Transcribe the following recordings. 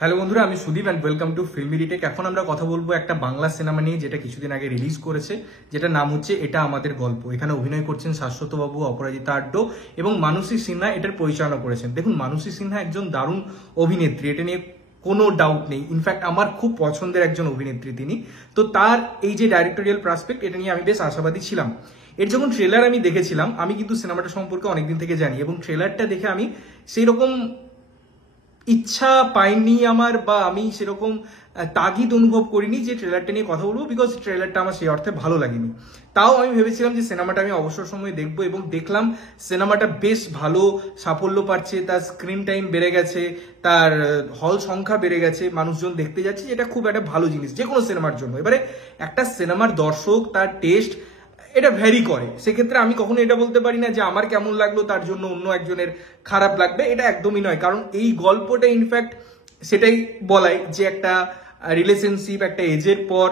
Hello বন্ধুরা, আমি Sudip and welcome to filmy retake. এখন আমরা কথা বলবো একটা বাংলা সিনেমা নিয়ে, যেটা কিছুদিন আগে রিলিজ করেছে, যেটা নাম হচ্ছে এটা আমাদের গল্প। এখানে অভিনয় করছেন শাশ্বত বাবু, অপরাজিতা আড্ড এবং মানসী সিনহা এটার পরিচালনা করেছেন। দেখুন, মানসী সিনহা একজন দারুণ অভিনেত্রী, এটা নিয়ে কোনো ডাউট নেই। ইনফ্যাক্ট আমার খুব পছন্দের একজন অভিনেত্রী তিনি। তো তার এই যে ডাইরেক্টোরিয়াল প্রসপেক্ট, এটা নিয়ে আমি বেশ আশাবাদী ছিলাম। এর যখন ট্রেলার আমি দেখেছিলাম, আমি কিন্তু সিনেমাটা সম্পর্কে অনেকদিন থেকে জানি এবং ট্রেলারটা দেখে আমি সেই রকম ইচ্ছা পাইনি আমার, বা আমি সেরকম তাগিদ অনুভব করিনি যে ট্রেলারটা নিয়ে কথা বলবো, বিকজ ট্রেলারটা আমার সেই অর্থে ভালো লাগেনি। তাও আমি ভেবেছিলাম যে সিনেমাটা আমি অবসর সময়ে দেখবো এবং দেখলাম সিনেমাটা বেশ ভালো সাফল্য পাচ্ছে। তার স্ক্রিন টাইম বেড়ে গেছে, তার হল সংখ্যা বেড়ে গেছে, মানুষজন দেখতে যাচ্ছে, যেটা খুব একটা ভালো জিনিস যে কোনো সিনেমার জন্য। এবারে একটা সিনেমার দর্শক, তার টেস্ট, এটা ভ্যারি করে। সেক্ষেত্রে আমি কখনো এটা বলতে পারি না যে আমার কেমন লাগলো তার জন্য অন্য একজনের খারাপ লাগবে, এটা একদমই নয়। কারণ এই গল্পটা ইনফ্যাক্ট সেটাই বলাই যে একটা রিলেশনশিপ একটা এজের পর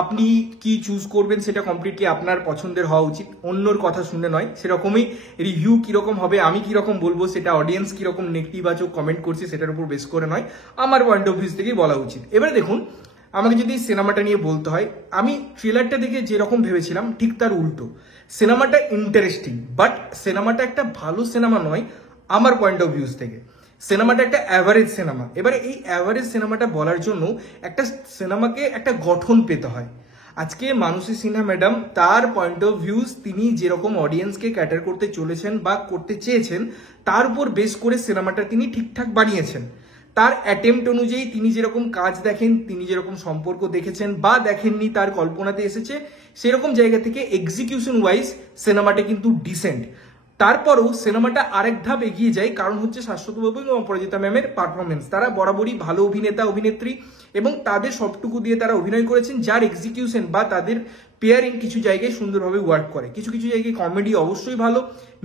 আপনি কি চুজ করবেন সেটা কমপ্লিটলি আপনার পছন্দের হওয়া উচিত, অন্যর কথা শুনে নয়। সেরকমই রিভিউ কিরকম হবে, আমি কিরকম বলবো, সেটা অডিয়েন্স কিরকম নেতিবাচক কমেন্ট করছে সেটার উপর বেস করে নয়, আমার পয়েন্ট অফ ভিউ থেকেই বলা উচিত। এবারে দেখুন, আমাকে যদি সিনেমাটা নিয়ে বলতে হয়, আমি ট্রেলারটা দেখে যেরকম ভেবেছিলাম ঠিক তার উল্টো। সিনেমাটা ইন্টারেস্টিং, বাট সিনেমাটা একটা ভালো সিনেমা নয় আমার পয়েন্ট অফ ভিউজ থেকে। সিনেমাটা একটা অ্যাভারেজ সিনেমা। এবারে এই অ্যাভারেজ সিনেমাটা বলার জন্য একটা সিনেমাকে একটা গঠন পেতে হয়। আজকে মানসী সিনহা ম্যাডাম, তার পয়েন্ট অফ ভিউজ, তিনি যেরকম অডিয়েন্সকে ক্যাটার করতে চলেছেন বা করতে চেয়েছেন, তার উপর বেস করে সিনেমাটা তিনি ঠিকঠাক বানিয়েছেন। তার অ্যাটেম্প্ট অনুযায়ী তিনি যেরকম কাজ দেখেন, তিনি যেরকম সম্পর্ক দেখেছেন বা দেখেননি, তার কল্পনাতে এসেছে, সেরকম জায়গা থেকে এক্সিকিউশন ওয়াইজ সিনেমাটা কিন্তু ডিসেন্ট। তারপরেও সিনেমাটা আরেক ধাপ এগিয়ে যায়, কারণ হচ্ছে শাশ্বতবাবু এবং অপরাজিতা ম্যামের পারফরমেন্স। তারা বরাবরই ভালো অভিনেতা অভিনেত্রী এবং তাদের সবটুকু দিয়ে তারা অভিনয় করেছেন, যার এক্সিকিউশন বা তাদের পেয়ারিং কিছু জায়গায় সুন্দরভাবে ওয়ার্ক করে, কিছু কিছু জায়গায় কমেডি অবশ্যই ভালো।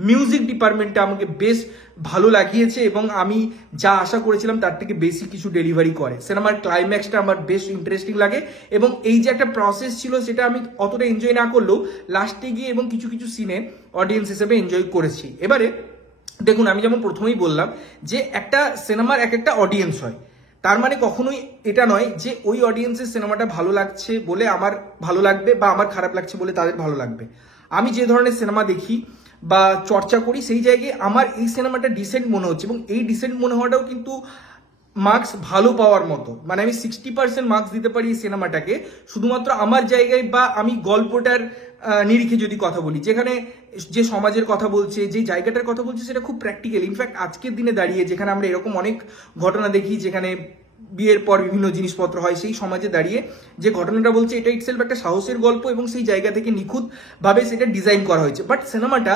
মিউজিক ডিপার্টমেন্টটা আমাকে বেশ ভালো লাগিয়েছে এবং আমি যা আশা করেছিলাম তার থেকে বেশি কিছু ডেলিভারি করে। সিনেমার ক্লাইম্যাক্সটা আমার বেশ ইন্টারেস্টিং লাগে এবং এই যে একটা প্রসেস ছিল সেটা আমি অতটা এনজয় না করলেও লাস্টে গিয়ে এবং কিছু কিছু সিনে অডিয়েন্স হিসেবে এনজয় করেছি। এবারে দেখুন, আমি যেমন প্রথমেই বললাম যে একটা সিনেমার এক একটা অডিয়েন্স হয়, তার মানে কখনোই এটা নয় যে ওই অডিয়েন্সের সিনেমাটা ভালো লাগছে বলে আমার ভালো লাগবে বা আমার খারাপ লাগছে বলে তাদের ভালো লাগবে। আমি যে ধরনের সিনেমা দেখি বা চর্চা করি, সেই জায়গায় আমার এই সিনেমাটা ডিসেন্ট মনে হচ্ছে এবং এই ডিসেন্ট মনে হওয়াটাও কিন্তু মার্কস ভালো পাওয়ার মতো। মানে আমি 60% মার্কস দিতে পারি এই সিনেমাটাকে, শুধুমাত্র আমার জায়গায় বা আমি গল্পটার নিরিখে যদি কথা বলি, যেখানে যে সমাজের কথা বলছে, যে জায়গাটার কথা বলছে, সেটা খুব প্র্যাকটিক্যাল। ইনফ্যাক্ট আজকের দিনে দাঁড়িয়ে যেখানে আমরা এরকম অনেক ঘটনা দেখি, যেখানে বিয়ের পর বিভিন্ন জিনিসপত্র হয়, সেই সমাজে দাঁড়িয়ে যে ঘটনাটা বলছে, এটা ইটসেলফ একটা সাহসের গল্প এবং সেই জায়গা থেকে নিখুঁতভাবে সেটা ডিজাইন করা হয়েছে। বাট সিনেমাটা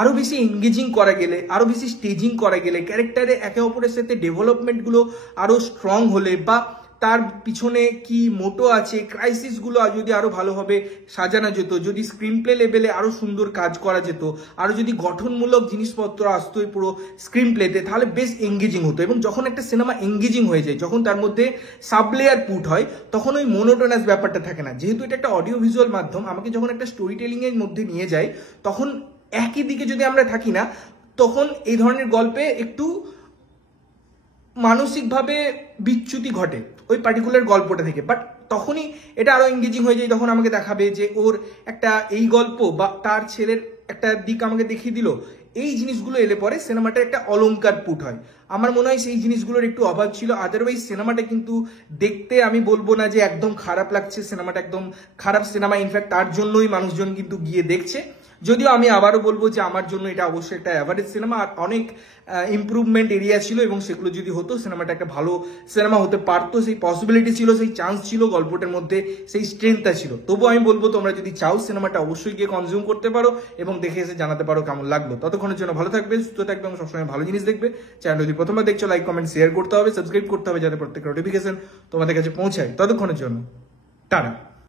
আরো বেশি এঙ্গেজিং করা গেলে, আরো বেশি স্টেজিং করা গেলে, ক্যারেক্টারে একে অপরের সাথে ডেভেলপমেন্টগুলো আরো স্ট্রং হলে, বা তার পিছনে কি মোটো আছে, ক্রাইসিসগুলো যদি আরো ভালোভাবে সাজানো যেত, যদি স্ক্রিন প্লে লেভেলে আরো সুন্দর কাজ করা যেত, আরো যদি গঠনমূলক জিনিসপত্র আসতো পুরো স্ক্রিন প্লেতে, তাহলে বেশ এঙ্গেজিং হতো। এবং যখন একটা সিনেমা এঙ্গেজিং হয়ে যায়, যখন তার মধ্যে সাবলেয়ার পুট হয়, তখন ওই মোনোটোনাস ব্যাপারটা থাকে না। যেহেতু এটা একটা অডিও ভিজুয়াল মাধ্যম, আমাকে যখন একটা স্টোরি টেলিং এর মধ্যে নিয়ে যায়, তখন একই দিকে যদি আমরা থাকি না, তখন এই ধরনের গল্পে একটু মানসিকভাবে বিচ্যুতি ঘটে ওই পার্টিকুলার গল্পটা থেকে। বাট তখনই এটা আরো এঙ্গেজিং হয়ে যায়, তখন আমাকে দেখাবে যে ওর একটা এই গল্প বা তার ছেলের একটা দিক আমাকে দেখিয়ে দিল। এই জিনিসগুলো এলে পরে সিনেমাটা একটা অলংকার পুট হয়। আমার মনে হয় সেই জিনিসগুলোর একটু অভাব ছিল। আদারওয়াইজ সিনেমাটা কিন্তু দেখতে আমি বলবো না যে একদম খারাপ লাগছে, সিনেমাটা একদম খারাপ সিনেমা। ইনফ্যাক্ট তার জন্যই মানুষজন কিন্তু গিয়ে দেখছে। যদিও আমি আবারও বলবো যে আমার জন্য এটা অবশ্যই একটা অ্যাভারেজ সিনেমা, আর অনেক ইমপ্রুভমেন্ট এরিয়া ছিল এবং সেগুলো যদি হতো সিনেমাটা একটা ভালো সিনেমা হতে পারতো, সেই পসিবিলিটি ছিল, সেই চান্স ছিল, গল্পটার মধ্যে সেই স্ট্রেংথটা ছিল। তবুও আমি বলবো, তোমরা যদি চাও সিনেমাটা অবশ্যই গিয়ে কনজিউম করতে পারো এবং দেখে এসে জানাতে পারো কেমন লাগলো। ততক্ষণের জন্য ভালো থাকবে, সুস্থ থাকবে এবং সবসময় ভালো জিনিস দেখবে। চ্যানেল যদি প্রথমবার দেখছো, লাইক কমেন্ট শেয়ার করতে হবে, সাবস্ক্রাইব করতে হবে, যাতে প্রত্যেকটা নোটিফিকেশন তোমাদের কাছে পৌঁছায়। ততক্ষণের জন্য টাটা।